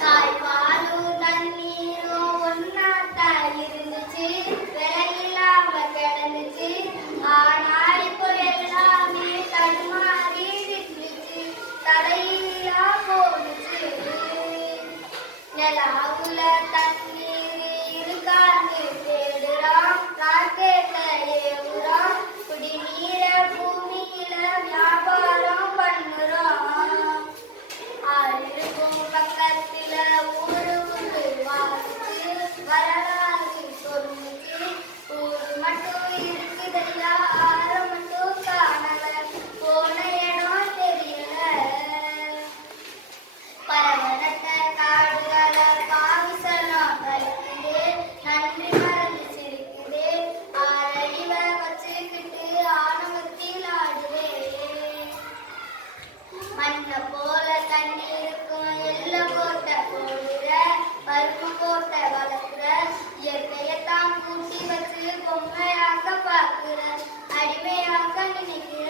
தாய்ப்பாலும் தண்ணீரும் ஒன்னாத்தான் இருந்துச்சு, விலையில்லாம கிடந்துச்சு. ஆனா இப்போ எல்லாமே தடுமாறி விட்டுச்சு, தலையிலா போடுச்சு. நிலாவுல தண்ணீர் இருக்கான்னு தேடுறான், ராக்கெட்ல ஏவுறான், குடிநீர பூமியில வியாபாரம் பண்ணுறான். ஆயிருக்கும் பக்கத்துல ஊரு வாழ்ச்சு, வரலாறு சொல்லுச்சு. ஊரு மட்டும் இருக்குதல்ல, ஆற மட்டும் காணல, போன இடம் தெரியல. பரவரட்ட காடுகளை பாவிசலம் கழிக்குது, நன்றி மறந்து சிரிக்குது. ஆறறிவ வச்சுக்கிட்டு ஆணவத்தில் ஆடுவே. மண்ணை போல தண்ணி இருக்கும், எல்ல கோட்டை போடுற, பருப்பு கோட்டை வளர்க்குற, இயற்கையத்தான் கூட்டி வச்சு பொம்மையாக்க பார்க்குற, அடிமையாக்க நினைக்கிற.